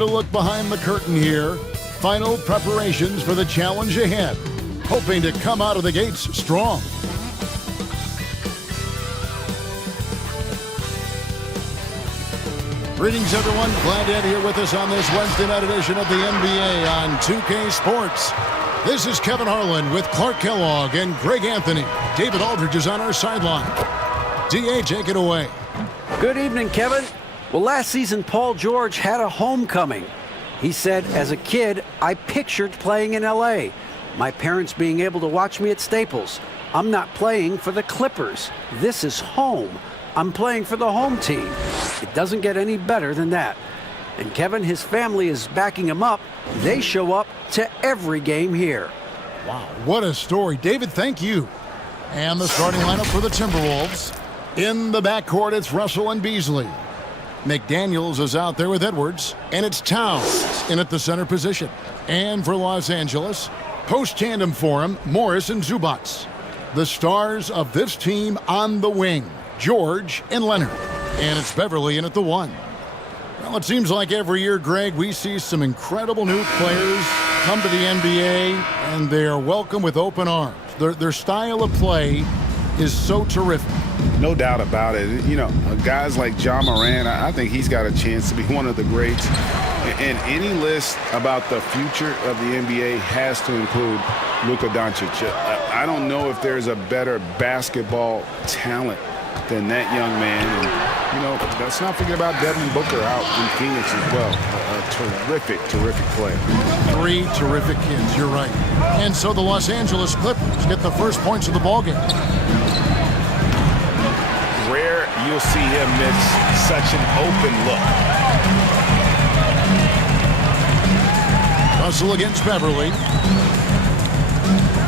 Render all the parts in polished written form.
And a look behind the curtain here. Final preparations for the challenge ahead. Hoping to come out of the gates strong. Greetings, everyone. Glad to have you here with us on this Wednesday night edition of the NBA on 2K Sports. This is Kevin Harlan with Clark Kellogg and Greg Anthony. David Aldridge is on our sideline. DA, take it away. Good evening, Kevin. Well, last season, Paul George had a homecoming. He said, as a kid, I pictured playing in L.A., my parents being able to watch me at Staples. I'm not playing for the Clippers. This is home. I'm playing for the home team. It doesn't get any better than that. And Kevin, his family is backing him up. They show up to every game here. Wow, what a story. David, thank you. And the starting lineup for the Timberwolves. In the backcourt, it's Russell and Beasley. McDaniels is out there with Edwards. And it's Towns in at the center position. And for Los Angeles, post-tandem for him, Morris and Zubac. The stars of this team on the wing. George and Leonard. And it's Beverly in at the 1. Well, it seems like every year, Greg, we see some incredible new players come to the NBA, and they are welcome with open arms. Their style of play is so terrific. No doubt about it. You know, guys like Ja Morant, I think he's got a chance to be one of the greats. And any list about the future of the NBA has to include Luka Doncic. I don't know if there's a better basketball talent than that young man. And, you know, let's not forget about Devin Booker out in Phoenix as well. A terrific, terrific player. 3 terrific kids, you're right. And so the Los Angeles Clippers get the first points of the ballgame. Rare you'll see him miss such an open look. Russell against Beverly.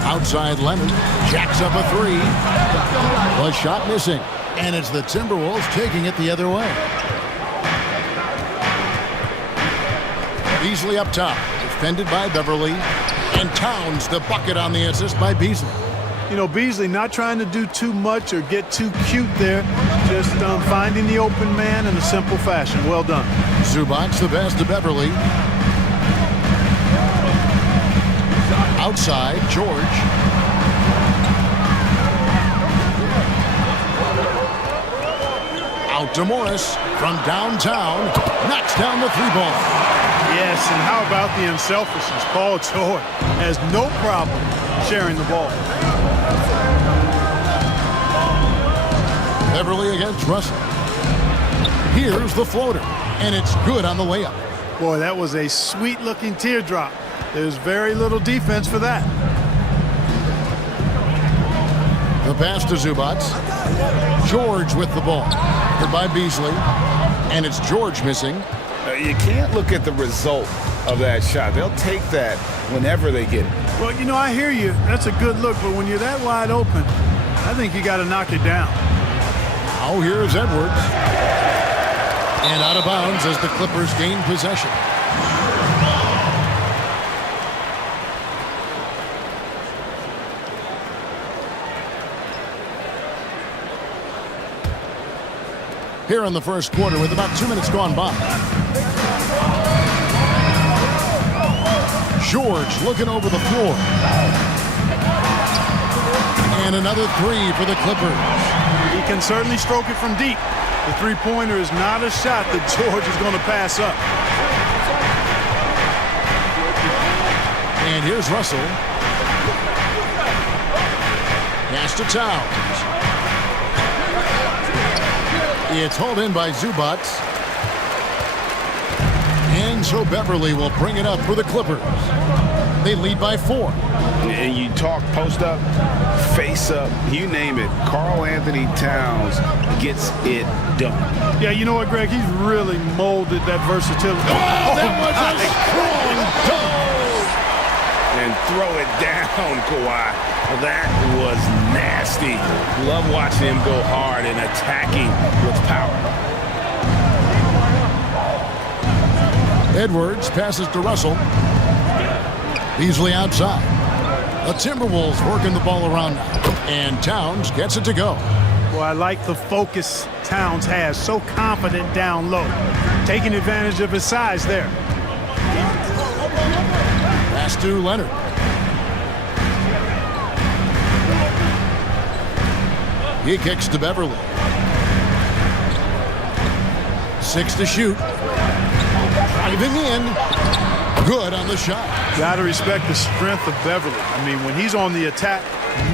Outside Leonard. Jacks up a 3. The shot missing. And it's the Timberwolves taking it the other way. Beasley up top. Defended by Beverly. And Towns the bucket on the assist by Beasley. You know, Beasley not trying to do too much or get too cute there. Just finding the open man in a simple fashion. Well done. Zubac the pass to Beverly. Outside, George. Out to Morris from downtown. Knocks down the 3-ball. Yes, and how about the unselfishness? Paul George has no problem sharing the ball. Beverly against Russell. Here's the floater, and it's good on the layup. Boy, that was a sweet-looking teardrop. There's very little defense for that. The pass to Zubac. George with the ball. Covered by Beasley. And it's George missing. You can't look at the result of that shot. They'll take that whenever they get it. Well, you know, I hear you. That's a good look, but when you're that wide open, I think you got to knock it down. Oh, here's Edwards. And out of bounds as the Clippers gain possession. Here in the first quarter with about 2 minutes gone by. George looking over the floor. And another 3 for the Clippers. He can certainly stroke it from deep. The three-pointer is not a shot that George is going to pass up. And here's Russell. Pass to Towns. It's hauled in by Zubac. And so Beverly will bring it up for the Clippers. They lead by 4. And you talk post up, face up, you name it. Karl Anthony Towns gets it done. Yeah, you know what, Greg? He's really molded that versatility. Oh, that was a strong dunk! And throw it down, Kawhi. That was nasty. Love watching him go hard and attacking with power. Edwards passes to Russell. Beasley outside. The Timberwolves working the ball around now. And Towns gets it to go. Well, I like the focus Towns has. So confident down low. Taking advantage of his size there. Pass to Leonard. He kicks to Beverly. 6 to shoot. Driving in. Good on the shot. Got to respect the strength of Beverly. I mean, when he's on the attack,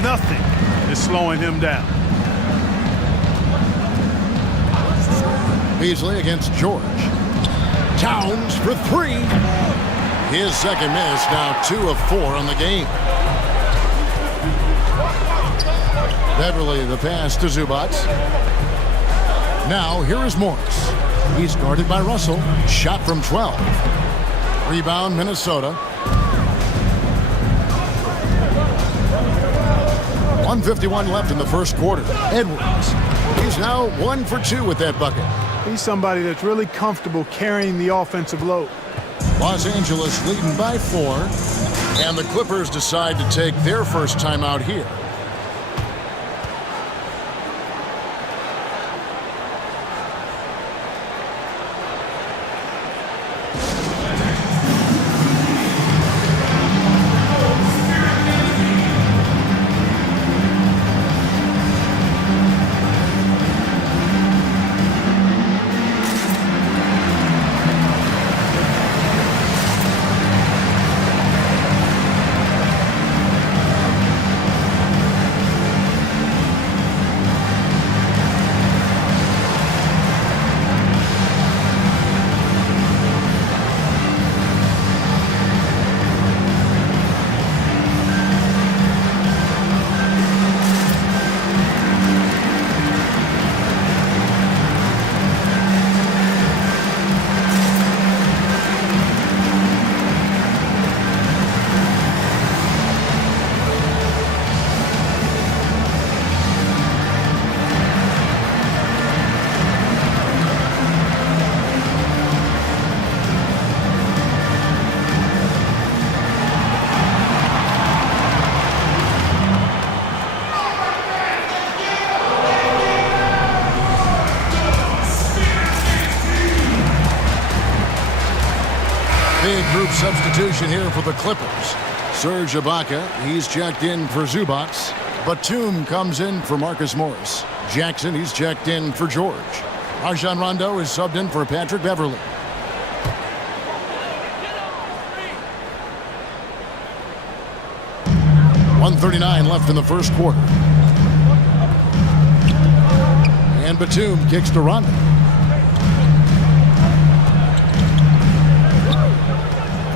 nothing is slowing him down. Beasley against George. Towns for 3. His second miss, now 2 of 4 on the game. Beverly the pass to Zubac. Now here is Morris. He's guarded by Russell. Shot from 12. Rebound Minnesota. 1:51 left in the first quarter. Edwards. He's now 1 for 2 with that bucket. He's somebody that's really comfortable carrying the offensive load. Los Angeles leading by 4. And the Clippers decide to take their first timeout here. Big group substitution here for the Clippers. Serge Ibaka, he's checked in for Zubac. Batum comes in for Marcus Morris. Jackson, he's checked in for George. Rajon Rondo is subbed in for Patrick Beverly. .139 left in the first quarter. And Batum kicks to Rondo.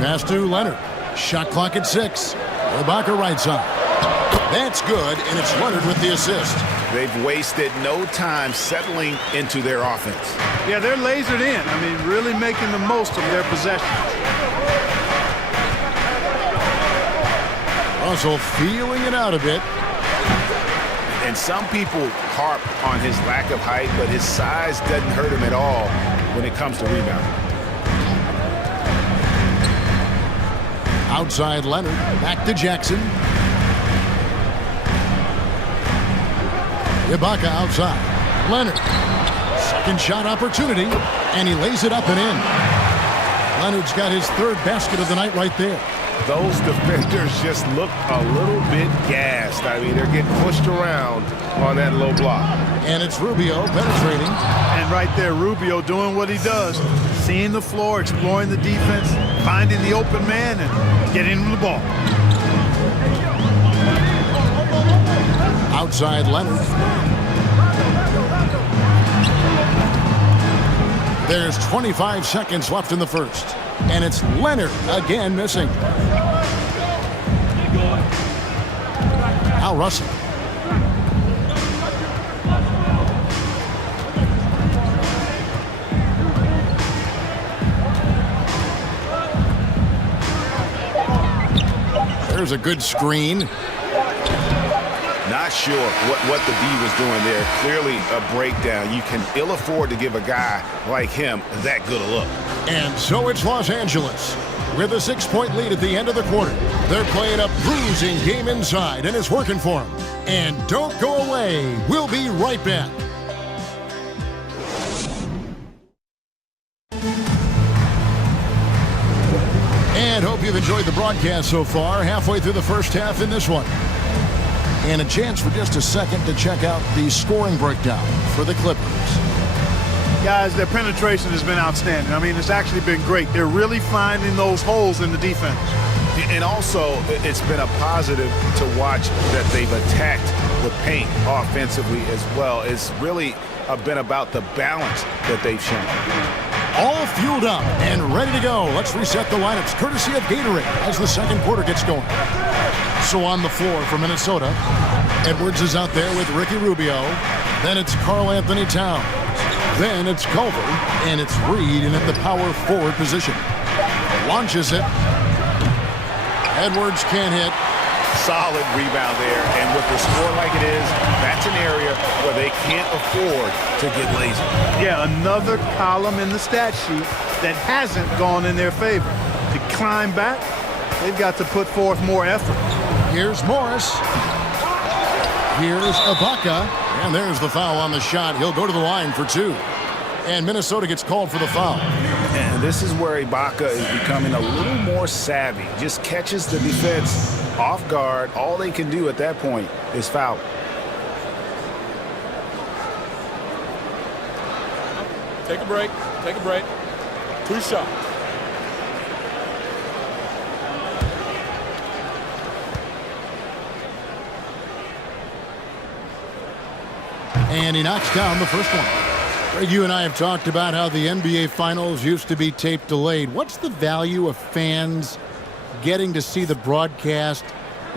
Pass to Leonard. Shot clock at 6. Ibaka right side. That's good, and it's Leonard with the assist. They've wasted no time settling into their offense. Yeah, they're lasered in. I mean, really making the most of their possession. Russell feeling it out a bit. And some people harp on his lack of height, but his size doesn't hurt him at all when it comes to rebounding. Outside Leonard, back to Jackson. Ibaka outside. Leonard, second shot opportunity, and he lays it up and in. Leonard's got his third basket of the night right there. Those defenders just look a little bit gassed. I mean, they're getting pushed around on that low block. And it's Rubio penetrating. And right there, Rubio doing what he does. Seeing the floor, exploring the defense, finding the open man, and getting him the ball. Outside Leonard. There's 25 seconds left in the first. And it's Leonard again missing. Al Russell. There's a good screen. Not sure what the D was doing there. Clearly a breakdown. You can ill afford to give a guy like him that good a look. And so it's Los Angeles with a 6-point lead at the end of the quarter. They're playing a bruising game inside, and it's working for them. And don't go away. We'll be right back. And hope you've enjoyed the broadcast so far. Halfway through the first half in this one. And a chance for just a second to check out the scoring breakdown for the Clippers. Guys, their penetration has been outstanding. I mean, it's actually been great. They're really finding those holes in the defense. And also, it's been a positive to watch that they've attacked the paint offensively as well. It's really been about the balance that they've shown. All fueled up and ready to go. Let's reset the lineups courtesy of Gatorade as the second quarter gets going. So on the floor for Minnesota, Edwards is out there with Ricky Rubio. Then it's Karl Anthony Towns. Then it's Culver, and it's Reed in at the power forward position. Launches it. Edwards can't hit. Solid rebound there, and with the score like it is, that's an area where they can't afford to get lazy. Yeah, another column in the stat sheet that hasn't gone in their favor. To climb back, they've got to put forth more effort. Here's Morris. Here's Ibaka. And there's the foul on the shot. He'll go to the line for two. And Minnesota gets called for the foul. And this is where Ibaka is becoming a little more savvy. Just catches the defense off guard. All they can do at that point is foul. Take a break. Take a break. Two shots. And he knocks down the first one. Greg, you and I have talked about how the NBA Finals used to be tape delayed. What's the value of fans getting to see the broadcast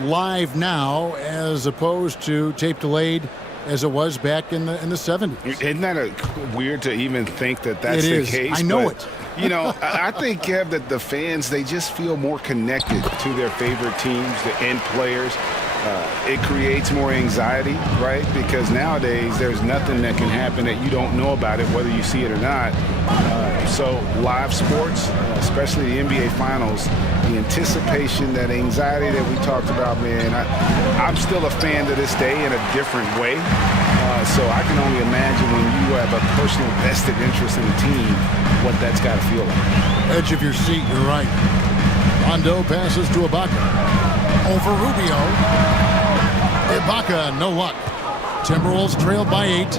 live now as opposed to tape delayed as it was back in the 70s? Isn't that weird to even think that that's the case? I know it. You know, I think, Kev, that the fans, they just feel more connected to their favorite teams and players. It creates more anxiety, right? Because nowadays there's nothing that can happen that you don't know about it, whether you see it or not. So live sports, especially the NBA Finals, the anticipation, that anxiety that we talked about, man, I'm still a fan to this day in a different way. So I can only imagine when you have a personal vested interest in the team, what that's got to feel like. Edge of your seat, you're right. Rondo passes to Ibaka. Over Rubio. Ibaka, no luck. Timberwolves trailed by 8.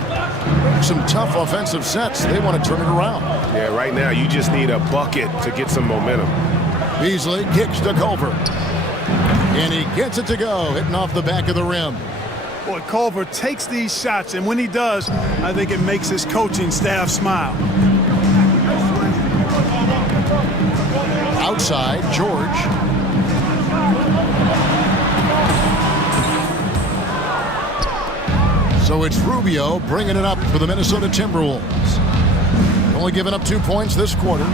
Some tough offensive sets. They want to turn it around. Yeah, right now you just need a bucket to get some momentum. Beasley kicks to Culver. And he gets it to go, hitting off the back of the rim. Boy, Culver takes these shots, and when he does, I think it makes his coaching staff smile. Outside, George. So it's Rubio bringing it up for the Minnesota Timberwolves. Only giving up 2 points this quarter.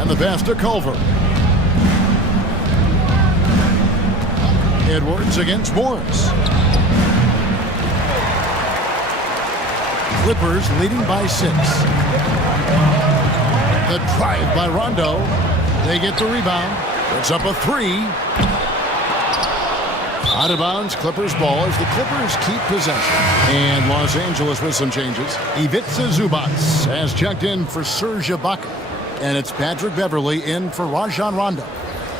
And the pass to Culver. Edwards against Morris. Clippers leading by 6. The drive by Rondo. They get the rebound. It's up a 3. Out of bounds, Clippers ball as the Clippers keep possession. And Los Angeles with some changes. Ivica Zubac has checked in for Serge Ibaka. And it's Patrick Beverley in for Rajon Rondo.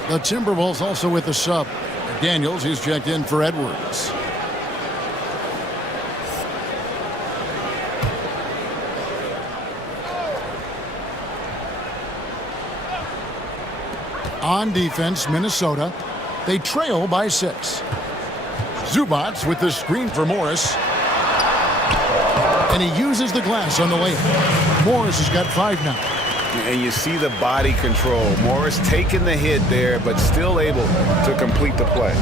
The Timberwolves also with the sub. Daniels, he's checked in for Edwards. On defense, Minnesota. They trail by 6. Zubac with the screen for Morris. And he uses the glass on the layup. Morris has got 5 now. And you see the body control. Morris taking the hit there, but still able to complete the play.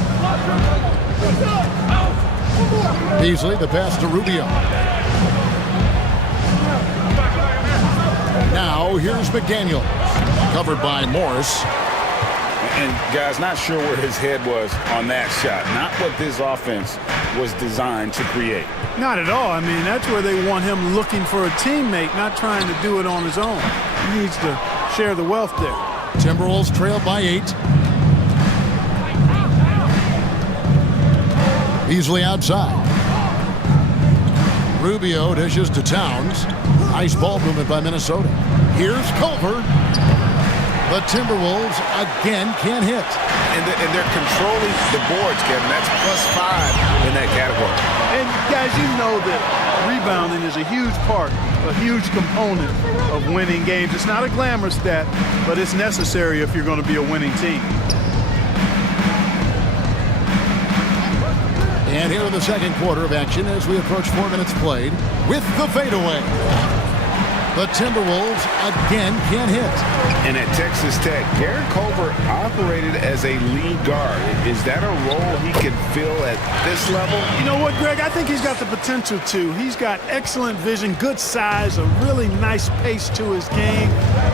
Beasley, the pass to Rubio. Now here's McDaniels. Covered by Morris. And, guys, not sure where his head was on that shot. Not what this offense was designed to create. Not at all. I mean, that's where they want him looking for a teammate, not trying to do it on his own. He needs to share the wealth there. Timberwolves trail by 8. Beasley outside. Rubio dishes to Towns. Nice ball movement by Minnesota. Here's Culver. The Timberwolves again can't hit. And they're controlling the boards, Kevin. That's +5 in that category. And guys, you know that rebounding is a huge part, a huge component of winning games. It's not a glamour stat, but it's necessary if you're going to be a winning team. And here in the second quarter of action as we approach 4 minutes played with the fadeaway. The Timberwolves again can't hit. And at Texas Tech, Garrett Culver operated as a lead guard. Is that a role he can fill at this level? You know what, Greg? I think he's got the potential to. He's got excellent vision, good size, a really nice pace to his game.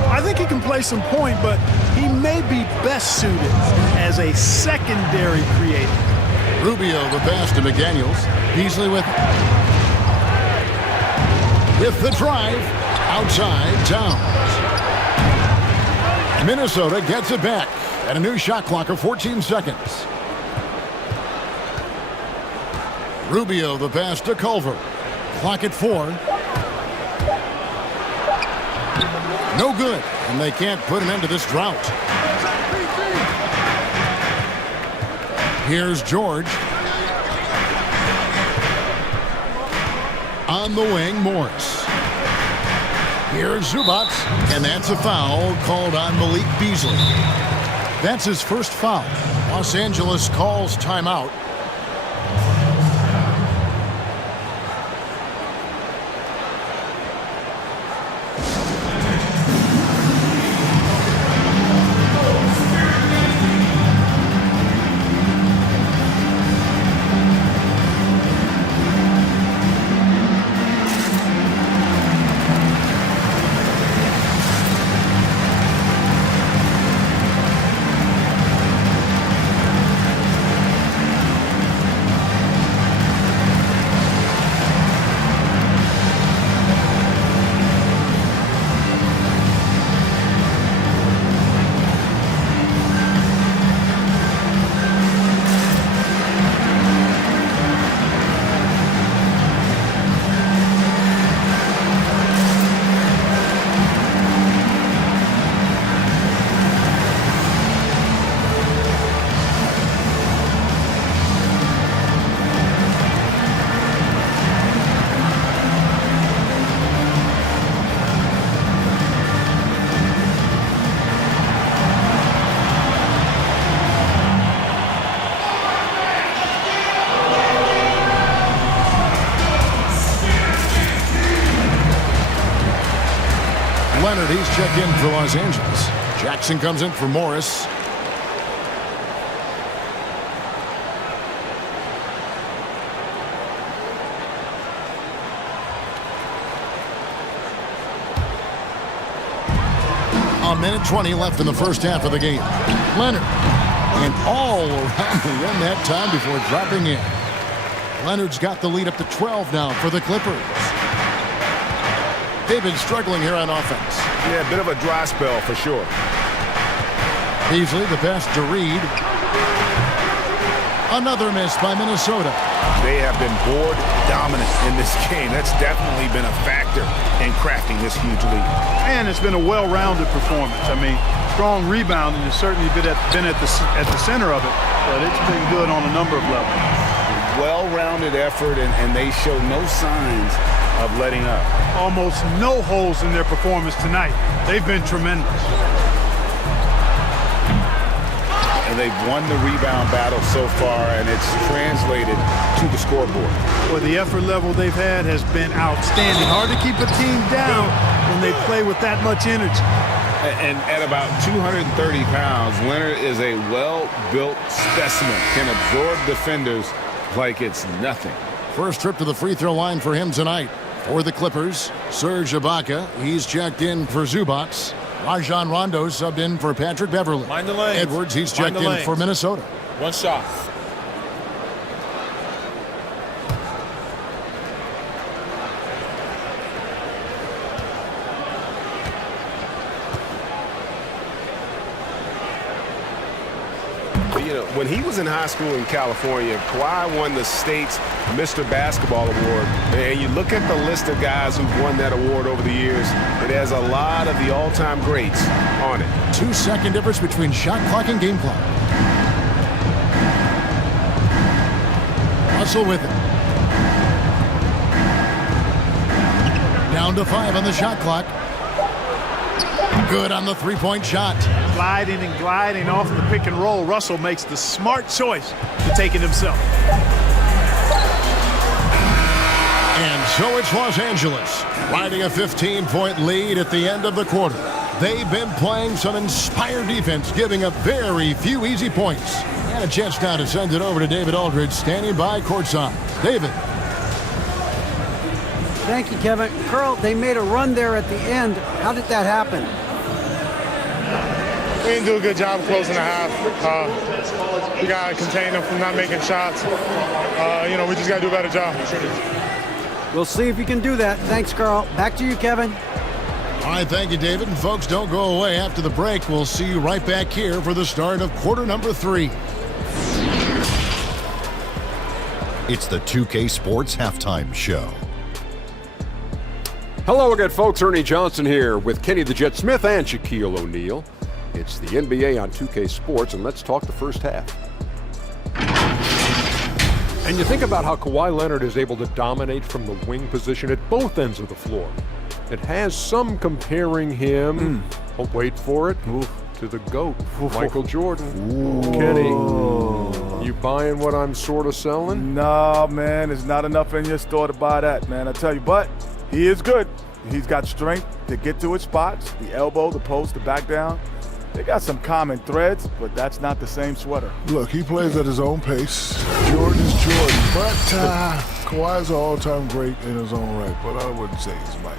I think he can play some point, but he may be best suited as a secondary creator. Rubio the pass to McDaniels. Beasley with the drive. Outside Towns. Minnesota gets it back at a new shot clock of 14 seconds. Rubio the pass to Culver. Clock at 4. No good, and they can't put an end to this drought. Here's George. On the wing, Morris. Here's Zubac, and that's a foul called on Malik Beasley. That's his first foul. Los Angeles calls timeout. Leonard, he's checked in for Los Angeles. Jackson comes in for Morris. A minute 20 left in the first half of the game. Leonard, and all around the rim that time before dropping in. Leonard's got the lead up to 12 now for the Clippers. They've been struggling here on offense. Yeah, a bit of a dry spell for sure. Beasley, the pass to Reed. Another miss by Minnesota. They have been board dominant in this game. That's definitely been a factor in crafting this huge lead. And it's been a well-rounded performance. I mean, strong rebounding has certainly been at the center of it, but it's been good on a number of levels. Well-rounded effort, and they show no signs of letting up. Almost no holes in their performance tonight. They've been tremendous. And they've won the rebound battle so far, and it's translated to the scoreboard. Well, the effort level they've had has been outstanding. Hard to keep a team down when they play with that much energy. And at about 230 pounds, Leonard is a well-built specimen, can absorb defenders like it's nothing. First trip to the free throw line for him tonight. For the Clippers, Serge Ibaka, he's checked in for Zubac. Rajon Rondo subbed in for Patrick Beverly. Mind the lanes. Edwards, he's Mind checked the in lanes. for Minnesota. One shot. when he was in high school in California, Kawhi won the state's Mr. Basketball Award. And you look at the list of guys who've won that award over the years, it has a lot of the all-time greats on it. 2-second difference between shot clock and game clock. Russell with it. Down to 5 on the shot clock. Good on the three-point shot. Gliding and gliding off the pick and roll. Russell makes the smart choice to take it himself. And so it's Los Angeles, riding a 15-point lead at the end of the quarter. They've been playing some inspired defense, giving up very few easy points. And a chance now to send it over to David Aldridge, standing by courtside. David. Thank you, Kevin. Carl, they made a run there at the end. How did that happen? We didn't do a good job of closing the half. We got to contain them from not making shots. We just got to do a better job. We'll see if you can do that. Thanks, Carl. Back to you, Kevin. All right, thank you, David. And folks, don't go away. After the break, we'll see you right back here for the start of quarter number 3. It's the 2K Sports Halftime Show. Hello again, folks. Ernie Johnson here with Kenny the Jet Smith and Shaquille O'Neal. It's the NBA on 2K Sports, and let's talk the first half. And you think about how Kawhi Leonard is able to dominate from the wing position at both ends of the floor. It has some comparing him, wait for it, to the GOAT, Michael Jordan. Kenny, you buying what I'm sort of selling? No, man, there's not enough in your store to buy that, man, I tell you. But he is good. He's got strength to get to his spots, the elbow, the post, the back down. They got some common threads, but that's not the same sweater. Look, he plays at his own pace. Jordan is Jordan, but Kawhi's an all-time great in his own right, but I wouldn't say he's Mike.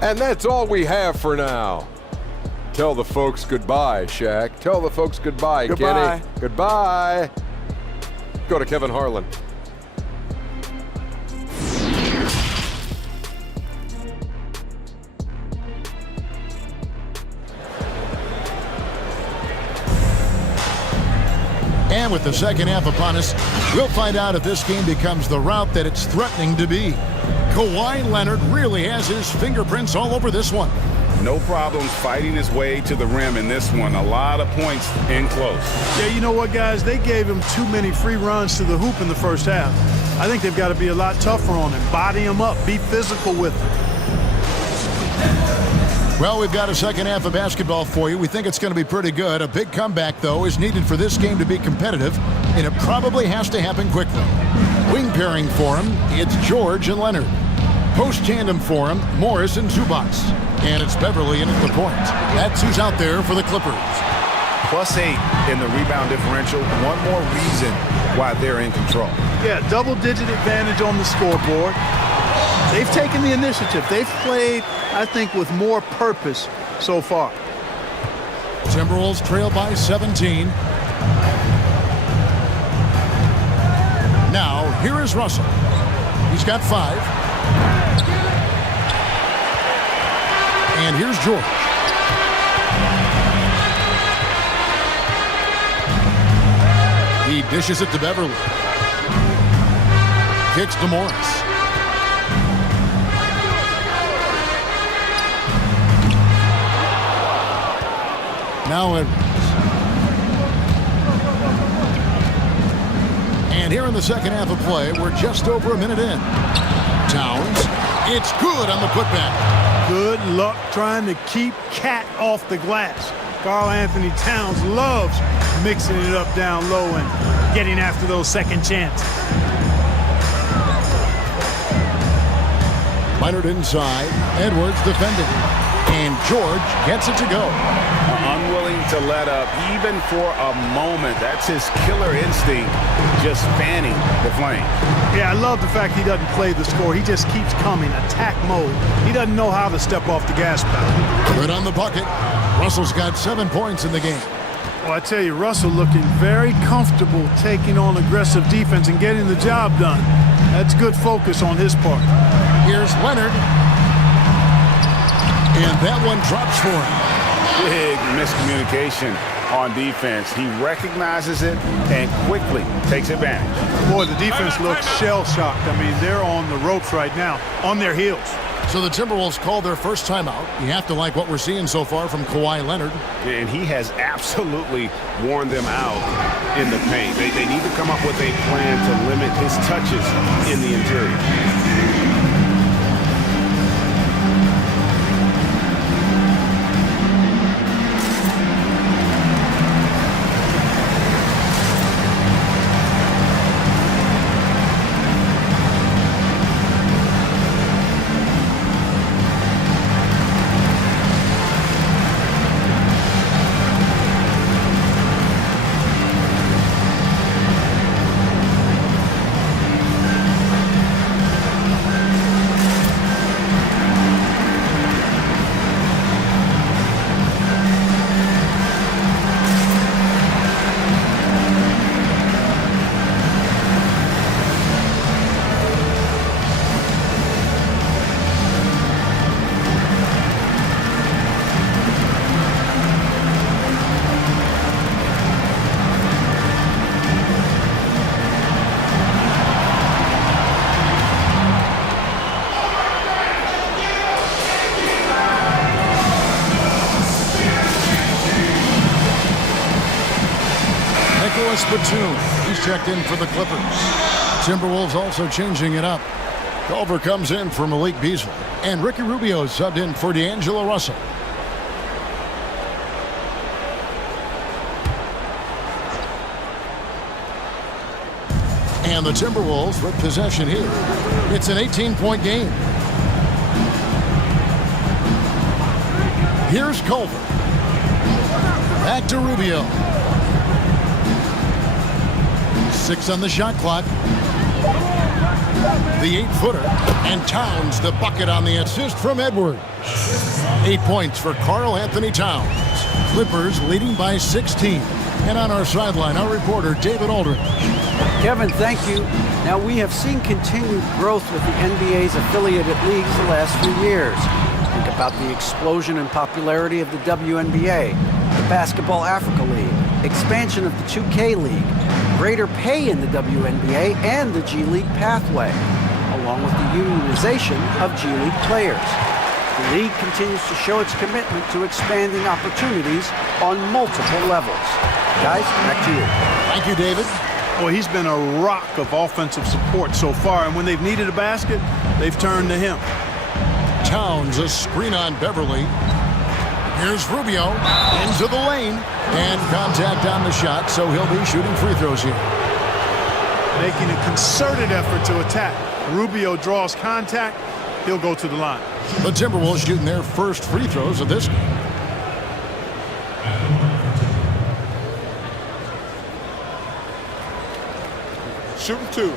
And that's all we have for now. Tell the folks goodbye, Shaq. Tell the folks goodbye, Goodbye. Kenny. Goodbye. Go to Kevin Harlan. And with the second half upon us, we'll find out if this game becomes the route that it's threatening to be. Kawhi Leonard really has his fingerprints all over this one. No problems fighting his way to the rim in this one. A lot of points in close. Yeah, you know what, guys? They gave him too many free runs to the hoop in the first half. I think they've got to be a lot tougher on him. Body him up. Be physical with him. Well, we've got a second half of basketball for you. We think it's going to be pretty good. A big comeback, though, is needed for this game to be competitive, and it probably has to happen quickly. Wing pairing for him, it's George and Leonard. Post tandem for him, Morris and Zubac. And it's Beverly in at the point. That's who's out there for the Clippers. +8 in the rebound differential. One more reason why they're in control. Yeah, double-digit advantage on the scoreboard. They've taken the initiative. They've played, I think, with more purpose so far. Timberwolves trail by 17. Now, here is Russell. He's got 5. And here's George. He dishes it to Beverly. Kicks to Morris. Now Edwards. And here in the second half of play, we're just over a minute in. Towns. It's good on the putback. Good luck trying to keep Cat off the glass. Karl Anthony Towns loves mixing it up down low and getting after those second chances. Leonard inside. Edwards defending. And George gets it to go. Unwilling to let up even for a moment. That's his killer instinct, just fanning the flame. Yeah, I love the fact he doesn't play the score. He just keeps coming, attack mode. He doesn't know how to step off the gas pedal. Good on the bucket. Russell's got 7 points in the game. Well, I tell you, Russell looking very comfortable taking on aggressive defense and getting the job done. That's good focus on his part. Here's Leonard. And that one drops for him. big miscommunication on defense. He recognizes it and quickly takes advantage. Boy, the defense looks shell-shocked. I mean, they're on the ropes right now, on their heels. So the Timberwolves called their first timeout. You have to like what we're seeing so far from Kawhi Leonard. And he has absolutely worn them out in the paint. They need to come up with a plan to limit his touches in the interior. Batum, he's checked in for the Clippers. Timberwolves also changing it up. Culver comes in for Malik Beasley. And Ricky Rubio is subbed in for D'Angelo Russell. And the Timberwolves with possession here. It's an 18-point game. Here's Culver. Back to Rubio. 6 on the shot clock. The 8-footer. And Towns the bucket on the assist from Edwards. 8 points for Karl Anthony Towns. Clippers leading by 16. And on our sideline, our reporter David Aldridge. Kevin, thank you. Now, we have seen continued growth with the NBA's affiliated leagues the last few years. Think about the explosion in popularity of the WNBA, the Basketball Africa League, expansion of the 2K League, greater pay in the WNBA and the G League pathway, along with the unionization of G League players. The league continues to show its commitment to expanding opportunities on multiple levels. Guys, back to you. Thank you, David. Well, he's been a rock of offensive support so far, and when they've needed a basket, they've turned to him. Towns, a screen on Beverly. Here's Rubio into the lane, and contact on the shot, so he'll be shooting free throws here. Making a concerted effort to attack. Rubio draws contact, he'll go to the line. The Timberwolves shooting their first free throws of this game. Shooting 2.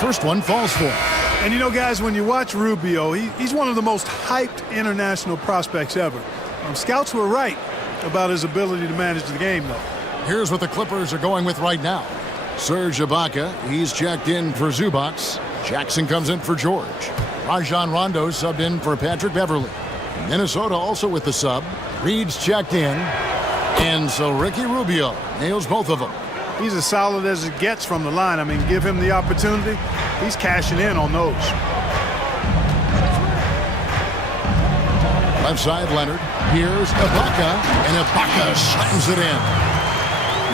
First one falls for him. And you know, guys, when you watch Rubio, he's one of the most hyped international prospects ever. Scouts were right about his ability to manage the game, though. Here's what the Clippers are going with right now. Serge Ibaka, he's checked in for Zubac. Jackson comes in for George. Rajon Rondo subbed in for Patrick Beverly. Minnesota also with the sub. Reed's checked in. And so Ricky Rubio nails both of them. He's as solid as it gets from the line. I mean, give him the opportunity. He's cashing in on those. Left side, Leonard. Here's Ibaka, and Ibaka slams it in.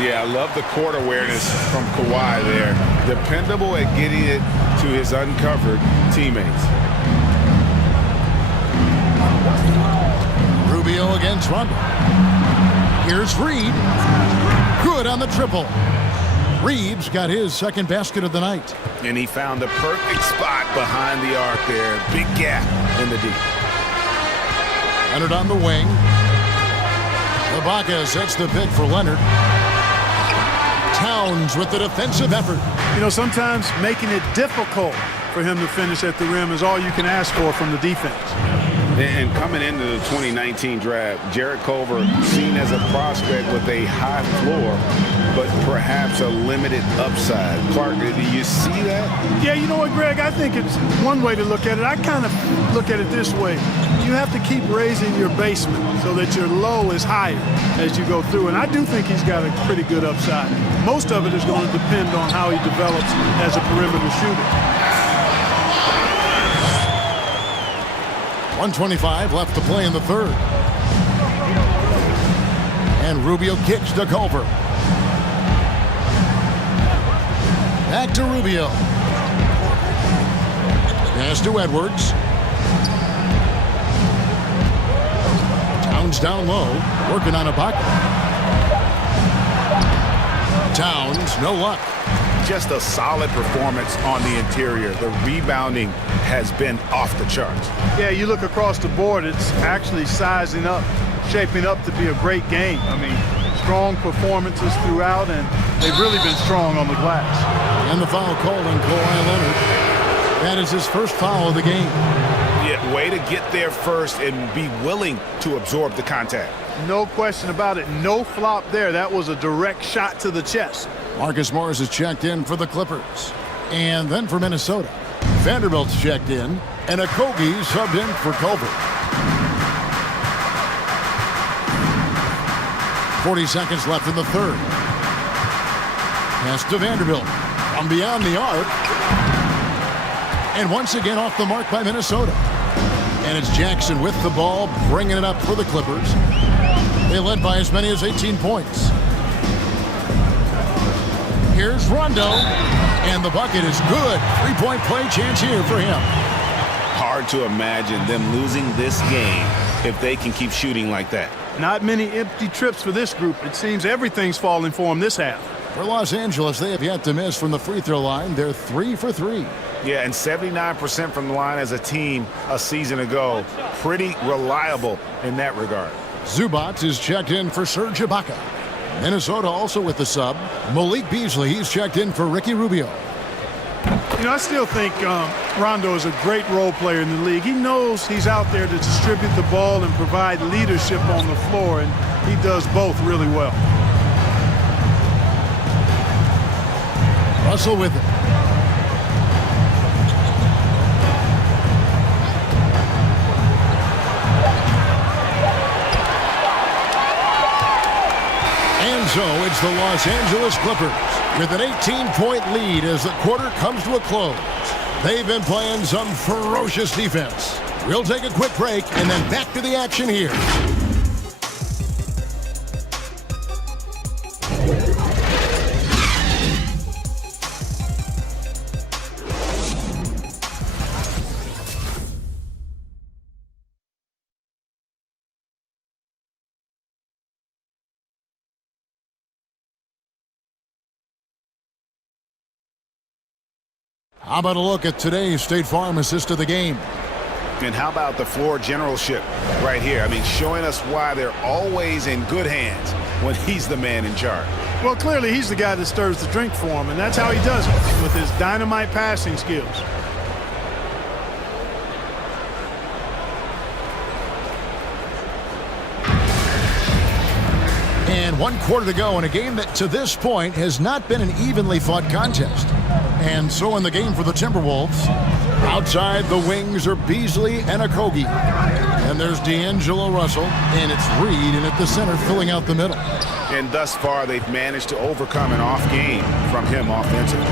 Yeah, I love the court awareness from Kawhi there. Dependable at getting it to his uncovered teammates. Rubio against Rondo. Here's Reed. Good on the triple. Reed's got his second basket of the night. And he found the perfect spot behind the arc there. Big gap in the deep. Leonard on the wing. Ibaka sets the pick for Leonard. Towns with the defensive effort. You know, sometimes making it difficult for him to finish at the rim is all you can ask for from the defense. And coming into the 2019 draft, Jarrett Culver seen as a prospect with a high floor. but perhaps a limited upside. Clark, do you see that? Yeah, you know what, Greg? I think it's one way to look at it. I kind of look at it this way. You have to keep raising your basement so that your low is higher as you go through. And I do think he's got a pretty good upside. Most of it is going to depend on how he develops as a perimeter shooter. 1:25 left to play in the third. And Rubio kicks to Culver. Back to Rubio. Pass to Edwards. Towns down low, working on a bucket. Towns, no luck. Just a solid performance on the interior. The rebounding has been off the charts. Yeah, you look across the board, it's actually sizing up, shaping up to be a great game. I mean, strong performances throughout, and they've really been strong on the glass. And the foul called on Kawhi Leonard. That is his first foul of the game. Yeah, way to get there first and be willing to absorb the contact. No question about it. No flop there. That was a direct shot to the chest. Marcus Morris is checked in for the Clippers. And then for Minnesota, Vanderbilt's checked in, and Okogie subbed in for Culver. 40 seconds left in the third. Pass to Vanderbilt. From beyond the arc. And once again off the mark by Minnesota. And it's Jackson with the ball, bringing it up for the Clippers. They led by as many as 18 points. Here's Rondo, and the bucket is good. Three-point play chance here for him. Hard to imagine them losing this game if they can keep shooting like that. Not many empty trips for this group. It seems everything's falling for them this half. For Los Angeles, they have yet to miss from the free throw line. They're 3 for 3. Yeah, and 79% from the line as a team a season ago. Pretty reliable in that regard. Zubac is checked in for Serge Ibaka. Minnesota also with the sub. Malik Beasley, he's checked in for Ricky Rubio. You know, I still think Rondo is a great role player in the league. He knows he's out there to distribute the ball and provide leadership on the floor, and he does both really well. Russell with it. And so it's the Los Angeles Clippers with an 18-point lead as the quarter comes to a close. They've been playing some ferocious defense. We'll take a quick break and then back to the action here. How about a look at today's State Farm assist of the game? And how about the floor generalship right here? I mean, showing us why they're always in good hands when he's the man in charge. Well, clearly he's the guy that stirs the drink for him, and that's how he does it, with his dynamite passing skills. And 1 quarter to go in a game that to this point has not been an evenly fought contest. And so in the game for the Timberwolves, outside the wings are Beasley and Okogie. And there's D'Angelo Russell, and it's Reed in at the center filling out the middle. And thus far, they've managed to overcome an off game from him offensively.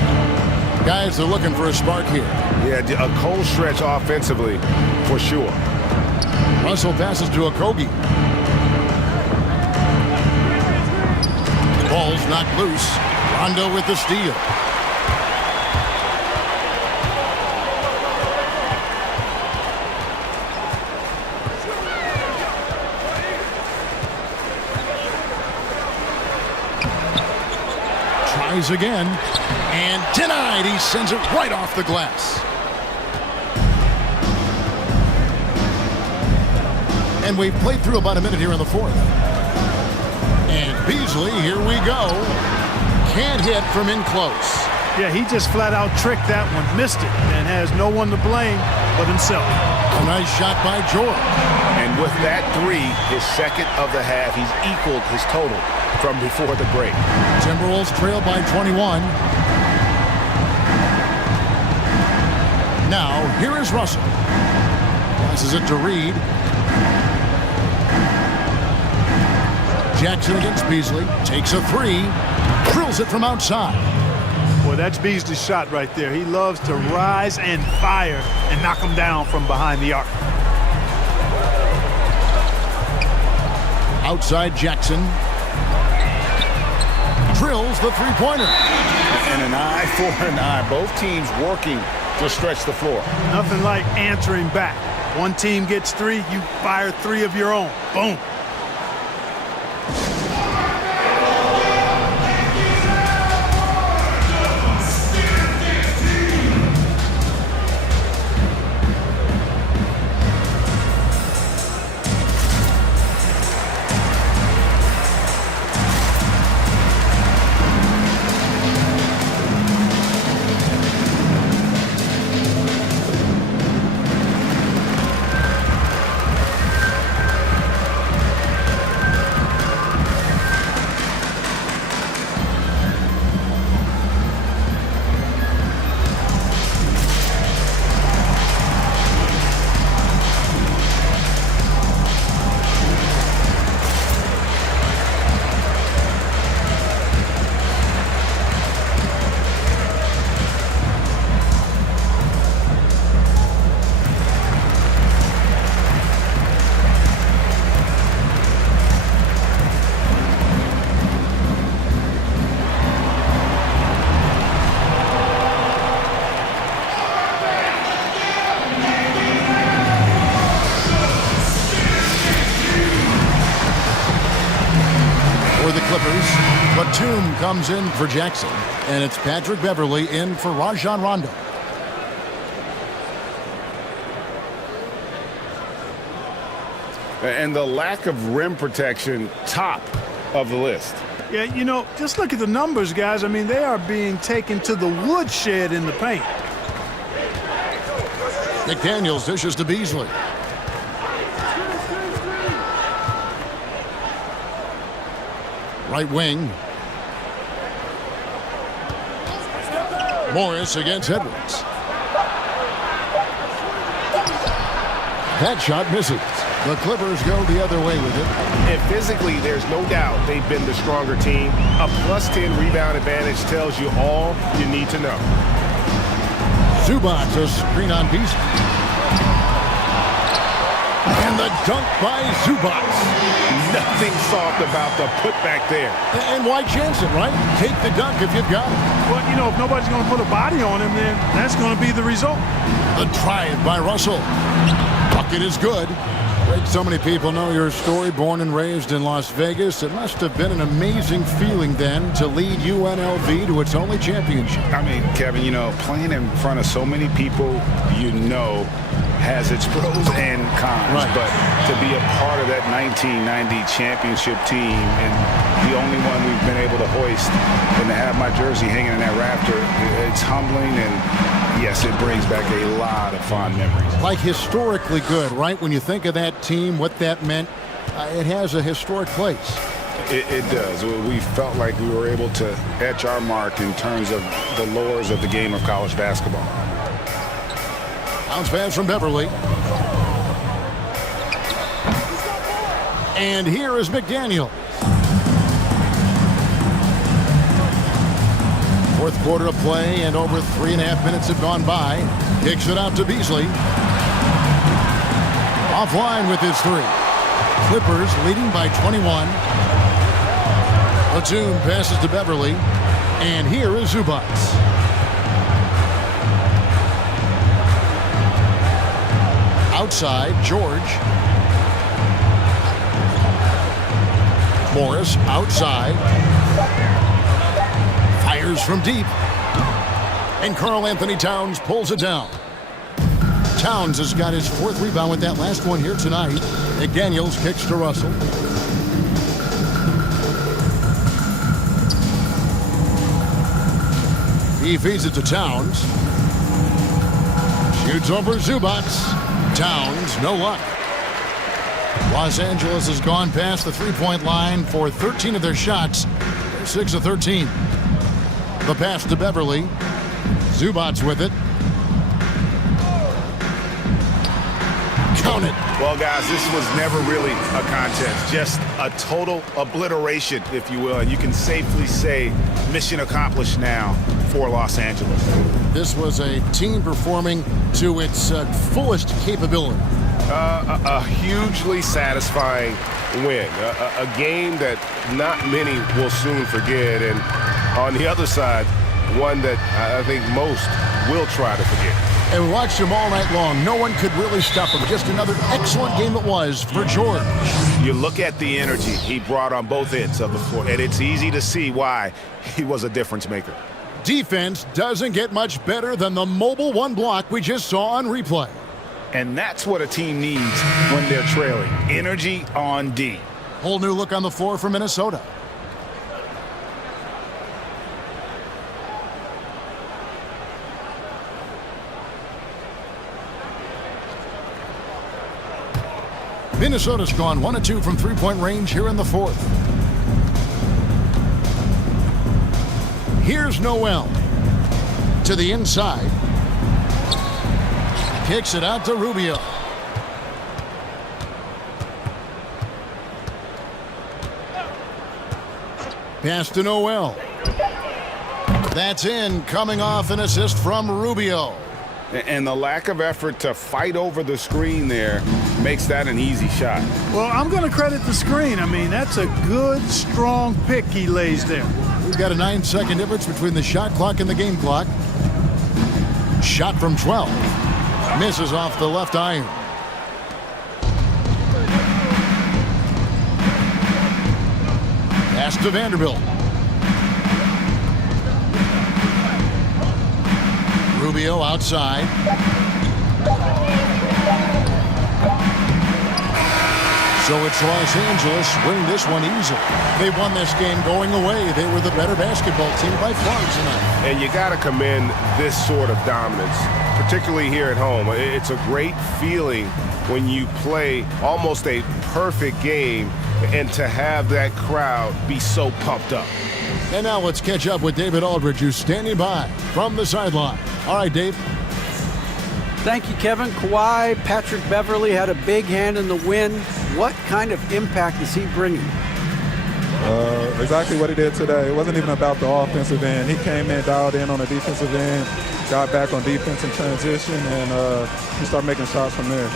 Guys, they're looking for a spark here. Yeah, a cold stretch offensively for sure. Russell passes to Okogie. Ball's knocked loose. Rondo with the steal. Tries again. And denied. He sends it right off the glass. And we've played through about a minute here in the fourth. And Beasley, here we go. Can't hit from in close. Yeah, he just flat out tricked that one, missed it, and has no one to blame but himself. A nice shot by George. And with that three, his second of the half, he's equaled his total from before the break. Timberwolves trail by 21. Now, here is Russell. Passes it to Reed. Jackson against Beasley. Takes a three. Drills it from outside. Boy, that's Beasley's shot right there. He loves to rise and fire and knock him down from behind the arc. Outside Jackson. Drills the three-pointer. And an eye for an eye. Both teams working to stretch the floor. Nothing like answering back. One team gets three, you fire three of your own. Boom. Batum comes in for Jackson, and it's Patrick Beverley in for Rajon Rondo. And the lack of rim protection, top of the list. Yeah, you know, just look at the numbers, guys. I mean, they are being taken to the woodshed in the paint. McDaniels dishes to Beasley. Right wing. Morris against Edwards. That shot misses. The Clippers go the other way with it. And physically, there's no doubt they've been the stronger team. A +10 rebound advantage tells you all you need to know. Zubac a screen on Beasley. And the dunk by Zubac. Nothing soft about the putback there. And why chance it, right? Take the dunk if you've got it. Well, you know, if nobody's going to put a body on him, then that's going to be the result. The drive by Russell. Bucket is good. Greg, so many people know your story. Born and raised in Las Vegas. It must have been an amazing feeling then to lead UNLV to its only championship. I mean, Kevin, you know, playing in front of so many people, you know, has its pros and cons. Right. But to be a part of that 1990 championship team and the only one we've been able to hoist and to have my jersey hanging in that rafter, it's humbling, and yes, it brings back a lot of fond memories. Like historically good, right? When you think of that team, what that meant, it has a historic place. It does. We felt like we were able to etch our mark in terms of the lures of the game of college basketball. Bounce pass from Beverley. And here is McDaniel. Fourth quarter of play, and over 3.5 minutes have gone by. Kicks it out to Beasley. Offline with his three. Clippers leading by 21. Batum passes to Beverley. And here is Zubac. Outside, George. Morris outside. Fires from deep. And Karl Anthony Towns pulls it down. Towns has got his fourth rebound with that last one here tonight. McDaniels kicks to Russell. He feeds it to Towns. Shoots over Zubac. Towns, no luck. Los Angeles has gone past the three-point line for 13 of their shots. They're 6 of 13. The pass to Beverly. Zubac's with it. Count it. Well, guys, this was never really a contest. Just a total obliteration, if you will. And you can safely say mission accomplished now for Los Angeles. This was a team performing to its fullest capability. A hugely satisfying win. A game that not many will soon forget. And on the other side, one that I think most will try to forget. And we watched him all night long. No one could really stop him. Just another excellent game it was for George. You look at the energy he brought on both ends of the floor, and it's easy to see why he was a difference maker. Defense doesn't get much better than the mobile one block we just saw on replay. And that's what a team needs when they're trailing. Energy on D. Whole new look on the floor for Minnesota. Minnesota's gone 1 of 2 from three-point range here in the fourth. Here's Noel to the inside. Kicks it out to Rubio. Pass to Noel. That's in, coming off an assist from Rubio. And the lack of effort to fight over the screen there makes that an easy shot. Well, I'm going to credit the screen. I mean, that's a good, strong pick he lays there. We've got a 9-second difference between the shot clock and the game clock. Shot from 12. Misses off the left iron. Pass to Vanderbilt. Rubio outside. So it's Los Angeles winning this one easily. They won this game going away. They were the better basketball team by far tonight. And you got to commend this sort of dominance, particularly here at home. It's a great feeling when you play almost a perfect game and to have that crowd be so pumped up. And now let's catch up with David Aldridge, who's standing by from the sideline. All right, Dave. Thank you, Kevin. Kawhi, Patrick Beverly had a big hand in the win. What kind of impact is he bringing? Exactly what he did today. It wasn't even about the offensive end. He came in, dialed in on the defensive end, got back on defense in transition, and he started making shots from there.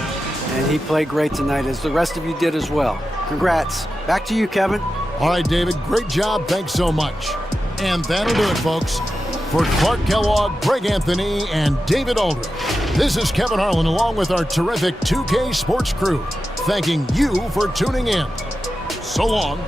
And he played great tonight, as the rest of you did as well. Congrats. Back to you, Kevin. All right, David, great job. Thanks so much. And that'll do it, folks. For Clark Kellogg, Greg Anthony, and David Aldridge, this is Kevin Harlan along with our terrific 2K Sports crew, thanking you for tuning in. So long.